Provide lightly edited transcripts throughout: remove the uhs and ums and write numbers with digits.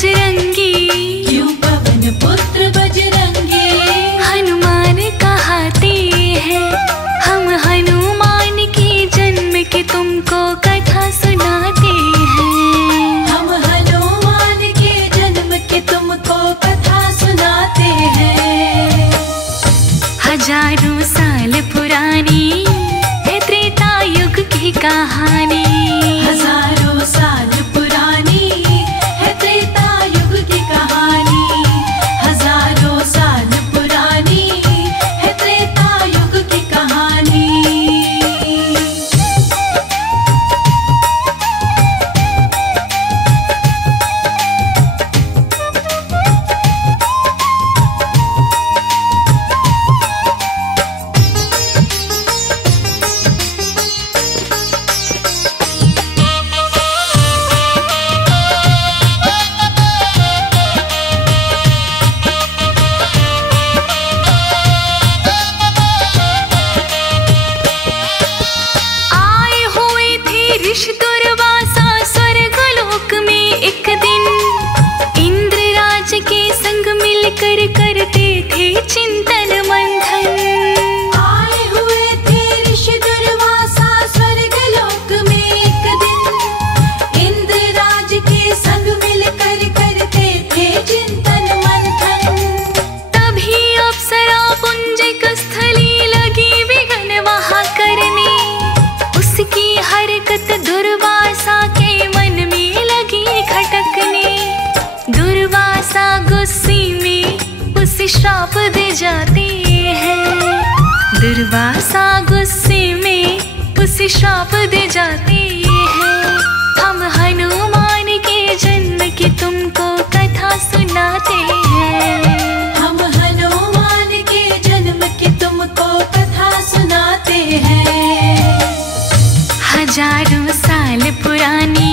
बजरंगी, क्यों पवन पुत्र बजरंगी। हनुमान कहाते हैं हम हनुमान के जन्म की तुमको कथा सुनाते हैं। हम हनुमान के जन्म की तुमको कथा सुनाते हैं। हजारों साल पुरानी है त्रेता युग की कहानी। हजारों साल पुरानी है त्रेता युग की कहानी। हजारों साल पुरानी है त्रेता युग की कहानी। ऋषि दुर्वासा स्वर्गलोक में एक दिन इंद्र राज के संग मिलकर करते थे चिंतन मंथन। आए हुए थे ऋषि दुर्वासा स्वर्गलोक में एक दिन इंद्र राज के संग मिलकर करते थे चिंतन मंथन। तभी अप्सरा पुंजिक स्थली लगी विघ्न वहाँ करने। उसकी हरकत दुर्वासा के मन में लगी खटकने। दुर्वासा गुस्से में उसे श्राप दे जाते हैं। दुर्वासा गुस्से में उसे श्राप दे जाते हैं। हम हनुमान के जन्म की तुमको कथा सुनाते हैं। हम हनुमान के जन्म की तुमको कथा सुनाते हैं। हजारों साल पुरानी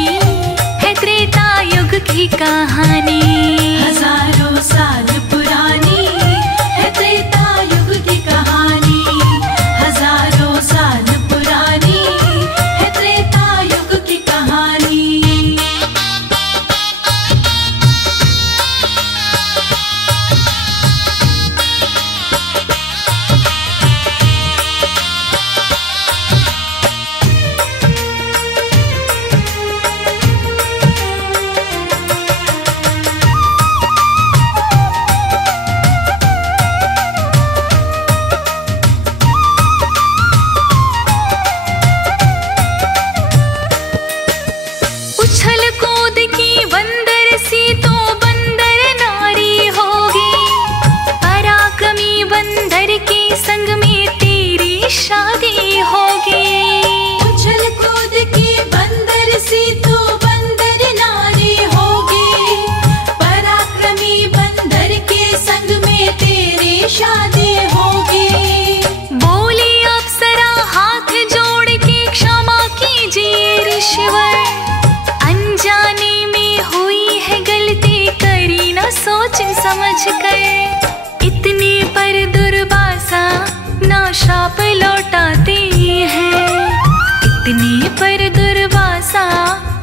है त्रेता युग की कहानी। हजारों साल पुरानी है त्रेता युग की कहानी। हजारों साल पुरानी है त्रेता युग की कहानी। उछल कूद की बंदर सी तो बंदर नारी होगी। पराक्रमी बंदर के संग में तेरी शादी होगी। उछल कूद की बंदर सी तो बंदर नारी होगी। पराक्रमी बंदर के संग में तेरी शादी होगी। बोली अप्सरा हाथ जोड़ के क्षमा कीजिए ऋषिवर। अनजाने में हुई है गलती करी न सोच समझ कर। इतने पर दुर्वासा ना शाप लौटाते हैं। इतने पर दुर्वासा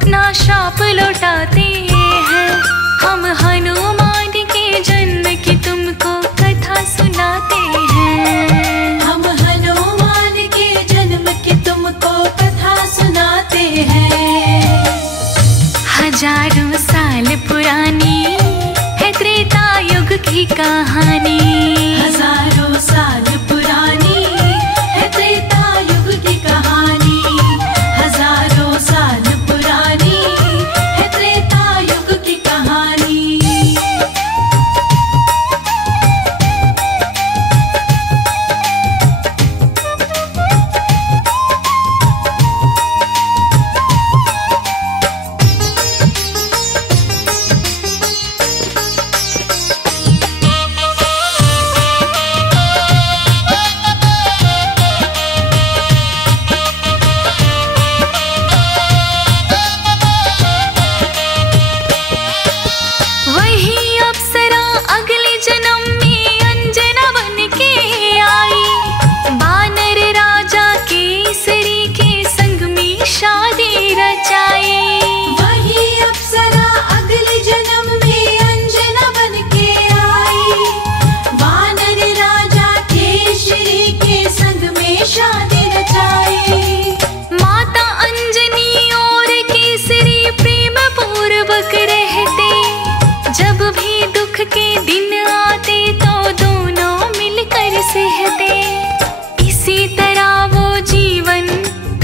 ना शाप लौटाते हैं। हम हनुमान के जन्म की तुमको कथा सुनाते हैं। हम हनुमान के जन्म की तुमको कथा सुनाते हैं। हजारों साल पुरानी है त्रेता युग की कहानी। हजारों साल पुरानी है त्रेता युग की कहानी। हजारों साल पुरानी है त्रेता युग की कहानी। दुख के दिन आते तो दोनों मिलकर सहते, इसी तरह वो जीवन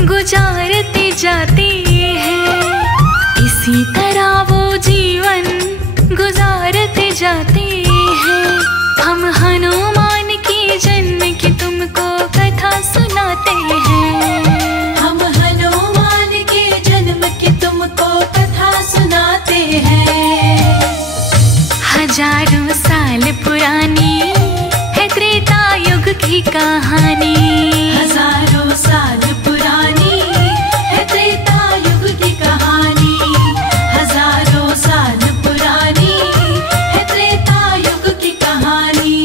गुजारते जाते हैं, इसी तरह वो जीवन गुजारते जाते हैं। हम हनुमान के जन्म की तुमको कथा सुनाते हैं, हम हनुमान के जन्म की तुमको कथा सुनाते हैं। हजारों साल पुरानी है त्रेता युग की कहानी, हजारों साल पुरानी है त्रेता युग की कहानी, हजारों साल पुरानी है त्रेता युग की कहानी।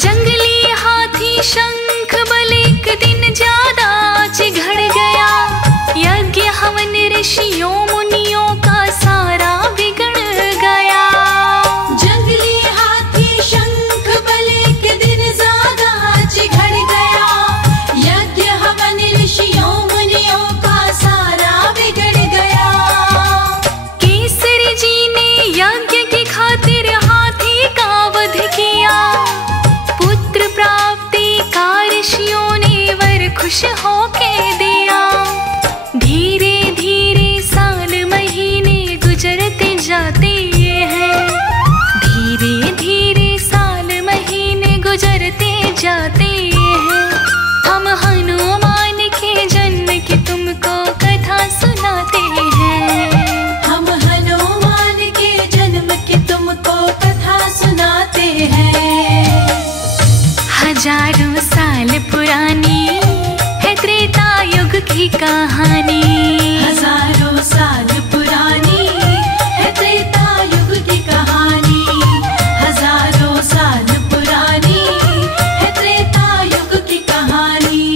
जंगली हाथी शंख बल एक दिन ज्यादा चिढ़ गया, यज्ञ हवन ऋषियों मुनियों का सारा बिगड़ गया। जंगली हाथी शंख बल एक दिन ज्यादा चिढ़ गया, यज्ञ हवन ऋषियों मुनियों का सारा बिगड़ गया। केसरी जी ने यज्ञ की खातिर हाथी का वध किया, पुत्र प्राप्ति का ऋषियों ने वर खुश होके दिया। धीरे धीरे साल महीने गुजरते जाते हैं, धीरे धीरे साल महीने गुजरते जाते हैं। हम हनुमान के जन्म की तुमको कथा सुनाते हैं, हम हनुमान के जन्म की तुमको कथा सुनाते हैं। हजारों साल पुरानी है त्रेता युग की कहानी, हजारों साल पुरानी है त्रेता युग की कहानी, हजारों साल पुरानी है त्रेता युग की कहानी।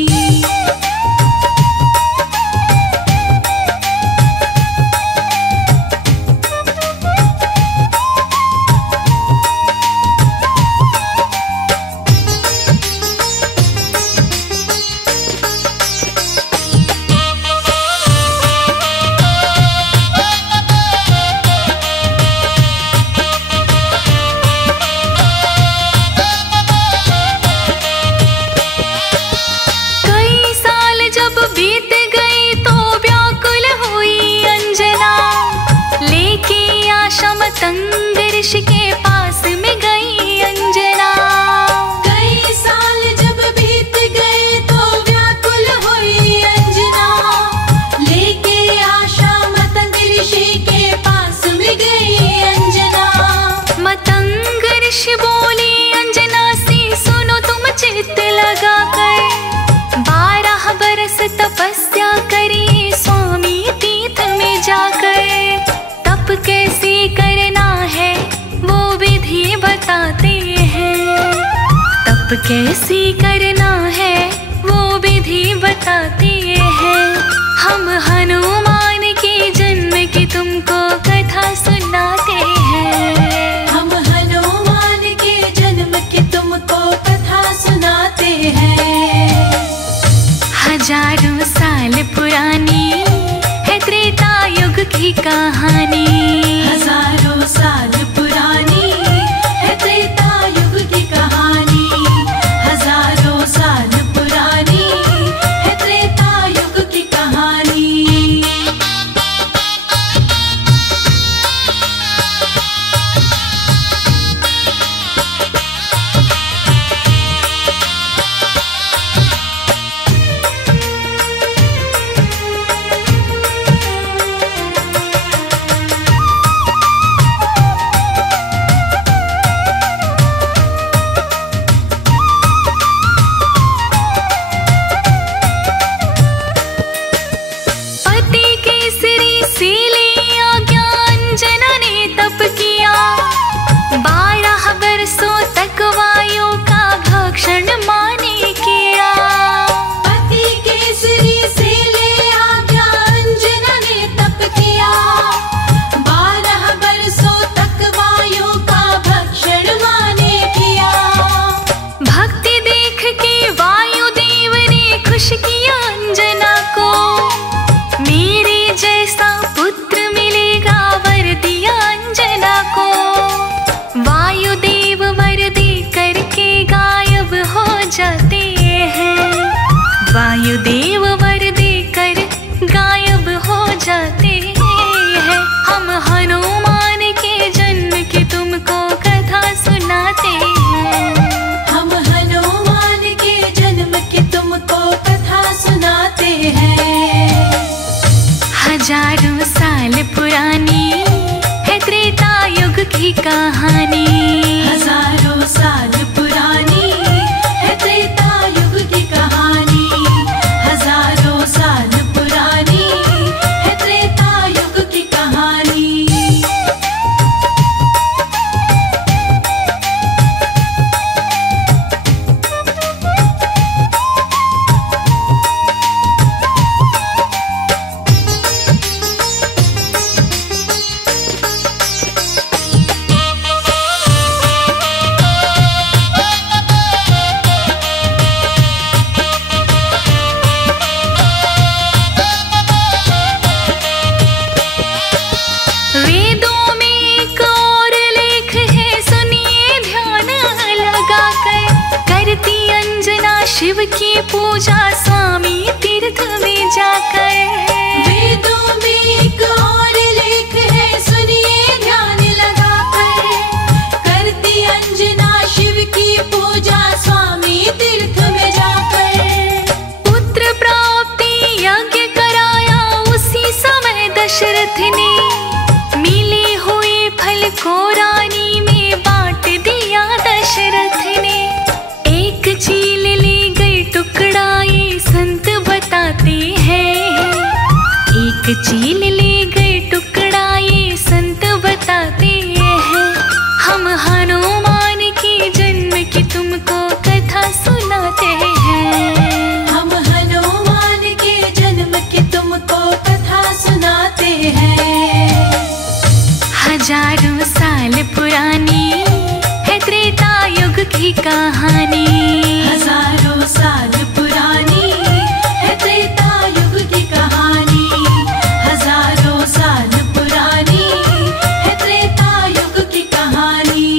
कई साल जब बीत गए तो व्याकुल हुई अंजना, लेके आशा मतंग ऋषि के पास में गई अंजना। कई साल जब बीत गए तो व्याकुल हुई अंजना, लेके आशा मतंग ऋषि के पास में गई अंजना। मतंग ऋषि बोली अंजना से, सुनो तुम चित्त लगा कर, 12 बरस तपस्या करी स्वामी तीर्थ में जाकर। तप कैसे करना है वो विधि बताते हैं, तप कैसे करना है वो विधि बताते हैं। हम हनुमान के जन्म की तुमको कथा सुनाते हैं, हम हनुमान के जन्म की तुमको कथा सुनाते हैं। हजारों साल पुरानी है त्रेता युग की कहानी, हजारों साल पुरानी है त्रेता युग की कहानी, हजारों साल पुरानी है त्रेता युग की कहानी। भक्षण माने किया। पति केसरी से ले आज्ञा अंजना ने तप किया। 12 बरसों तक वायु का भक्षण माने किया। भक्ति देख के वायुदेव ने खुश किया अंजना को। मेरे जैसा पुत्र मिलेगा वर दिया अंजना को। वायुदेव वर दे करके गायब हो जाते हैं। वायुदेव वर दे कर गायब हो जाते हैं। हम हनुमान के जन्म की तुमको कथा सुनाते हैं। हम हनुमान के जन्म की तुमको कथा सुनाते हैं। हजारों साल पुरानी है त्रेता युग की कहानी। हजारों साल पुरानी है त्रेता युग की कहानी। हजारों साल पुरानी है त्रेता युग की कहानी। वेदों में एक और लेख है, सुनिए ध्यान लगाकर। करती अंजना शिव की पूजा स्वामी तीर्थ में जाकर। वेदों में एक और लेख है, सुनिए ध्यान लगाकर। करती अंजना शिव की पूजा स्वामी तीर्थ में जाकर। पुत्र प्राप्ति यज्ञ कराया उसी समय दशरथ ने। मिले हुए फल को रानी में बांट दिया दशरथ ने। एक चील ले गए टुकड़ा ये संत बताते हैं। एक चील ले गए टुकड़ा ये संत बताते हैं। हम हनुमान के जन्म की तुमको कथा सुनाते हैं। हम हनुमान के जन्म की तुमको कथा सुनाते हैं। हजारों साल पुरानी है त्रेता युग की कहानी। हजारों साल पुरानी है त्रेता युग की कहानी। हजारों साल पुरानी है त्रेता युग की कहानी।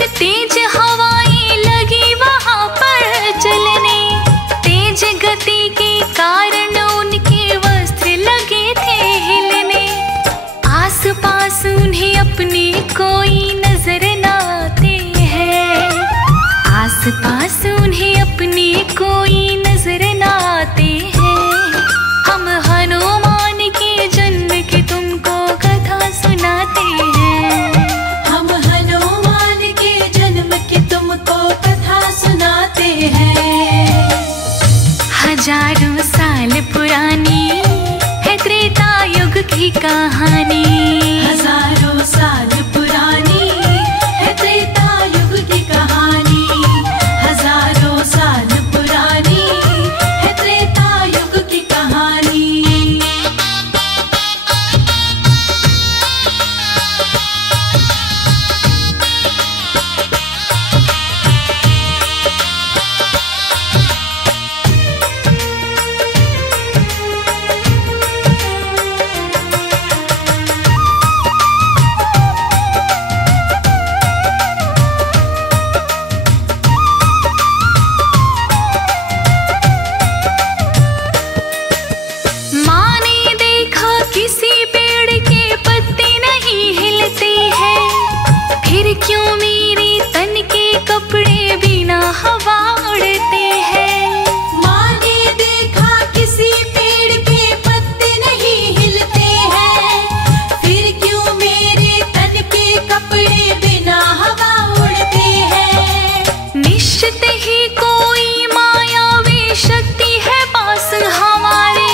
एक तेज हवाएं लगी वहां पर चलने। तेज गति के कारण उनके वस्त्र लगे थे हिलने। आस पास उन्हें अपने कोई नजर न आते हैं। आस पास उन्हें अपने कोई नजर न आते हैं। हम हनुमान के जन्म की तुमको कथा सुनाते हैं। हम हनुमान के जन्म की तुमको कथा सुनाते हैं। हजारों साल पुरानी है त्रेता युग की कहानी। हजारों साल पुरानी है त्रेता युग की कहानी। हजारों साल पुरानी है त्रेता युग की कहानी। माँ ने देखा किसी पेड़ के पत्ते नहीं हिलते हैं। फिर क्यों मेरे तन के कपड़े बिना हवा उड़ते हैं। माँ ने देखा किसी पेड़ के पत्ते नहीं हिलते हैं। फिर क्यों मेरे तन के कपड़े बिना हवा उड़ते हैं। निश्चित ही कोई मायावी शक्ति है पास हमारे।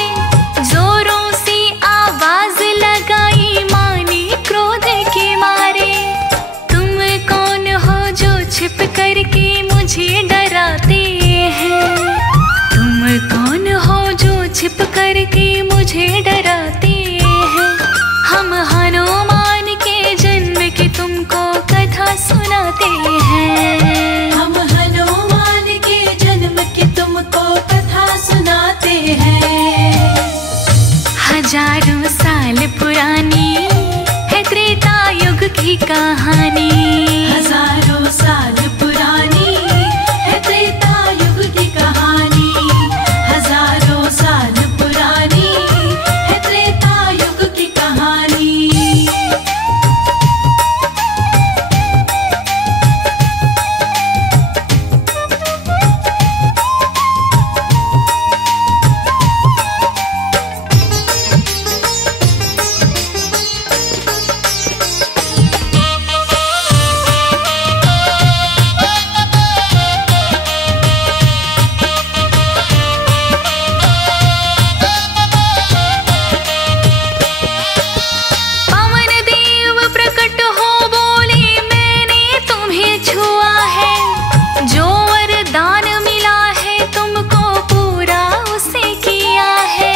जोरों से आवाज लगाई माँ ने क्रोध के मारे। तुम कौन हो जो छिप करके मुझे डराते हैं। तुम कौन हो जो छिप करके मुझे डराते हैं। हम हनुमान के जन्म की तुमको कथा सुनाते हैं। हम हनुमान के जन्म की तुमको कथा सुनाते हैं। हजारों साल पुरानी है त्रेता युग की कहानी। हजारों साल पुरानी है त्रेता युग की कहानी। हजारों साल पुरानी है त्रेता युग की कहानी। पवन देव प्रकट हो बोले मैंने तुम्हें छुआ है। जो वरदान मिला है तुमको पूरा उसे किया है।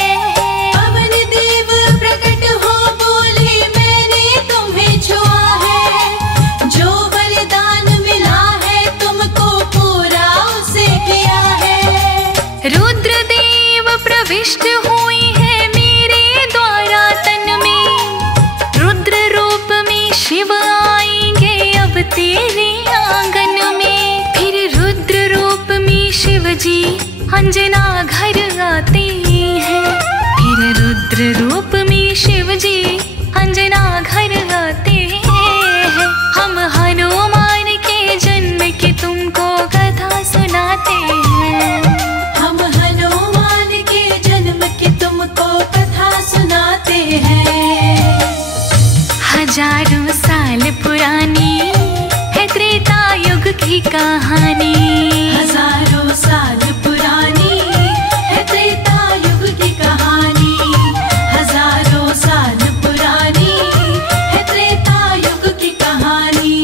पवन देव प्रकट हो बोले मैंने तुम्हें छुआ है। जो वरदान मिला है तुमको पूरा उसे किया है। रुद्र देव प्रविष्ट हुई है मेरे द्वारा तन में। रुद्र रूप में शिव आएंगे अब तेरे आंगन में। फिर रुद्र रूप में शिव जी अंजना घर आते हैं। फिर रुद्र रूप में शिव जी अंजना घर आते हैं। हम हनुमान के जन्म की तुमको कथा सुनाते हैं। हम हनुमान के जन्म की तुमको कथा सुनाते हैं। हजारों साल पुरानी है त्रेता युग की कहानी। हजारों साल पुरानी है त्रेता युग की कहानी। हजारों साल पुरानी है त्रेता युग की कहानी।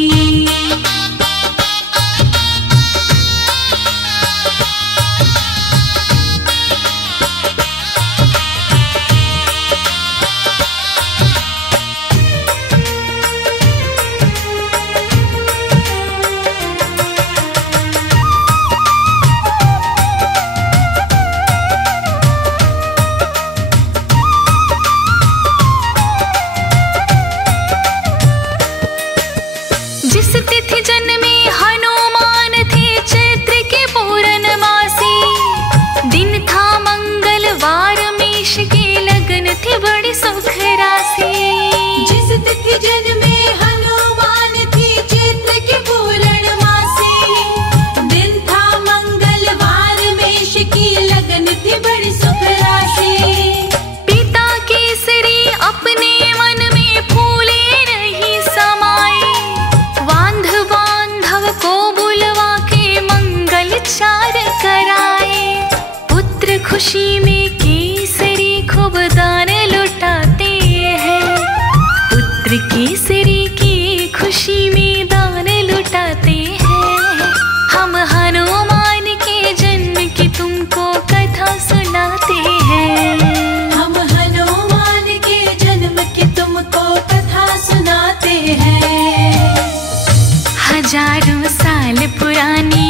हजारों साल पुरानी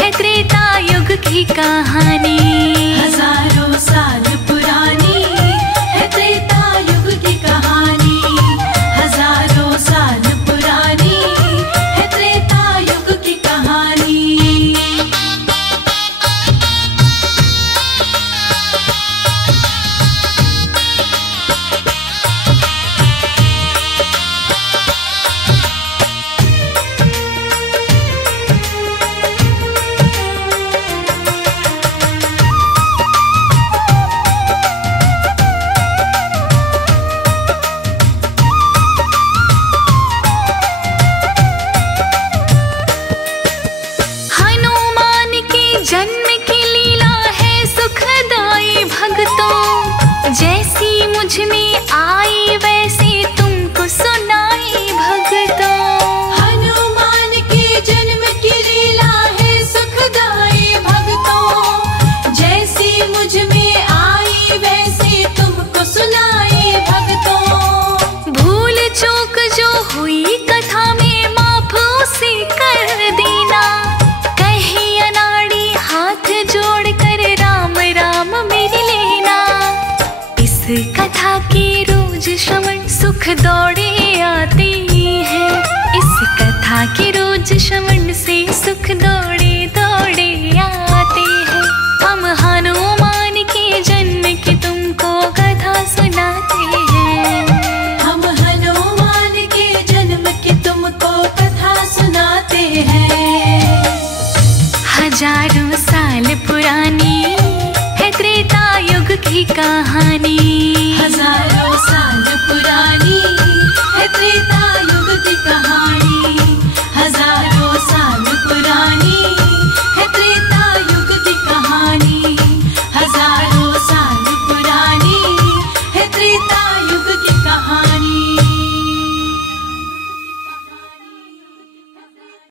है त्रेता युग की कहानी। हजारों साल पुरानी है त्रेता युग की कहानी। हजारों साल पुरानी है त्रेता युग की कहानी। जन्म की लीला है सुखदाई भक्तों, जैसी मुझ में आई वैसे तुमको सुनाई भक्तों। हनुमान के जन्म की लीला है सुखदाई भक्तों, जैसी मुझ में आई वैसे तुमको सुनाई भक्तों। भूल चूक जो हुई कथा में माफ उसे कर देना, हाथ जोड़ कर राम राम मेरे लेना। इस कथा के रोज श्रवण सुख दौड़े आते हैं, इस कथा के रोज श्रवण से सुख दौड़े दौड़े आते हैं। हम हनुमान के जन्म की तुमको कथा सुनाते हैं। हम हनुमान के जन्म की तुमको कथा सुनाते हैं। हजारों साल पुरानी है त्रेता युग की कहानी।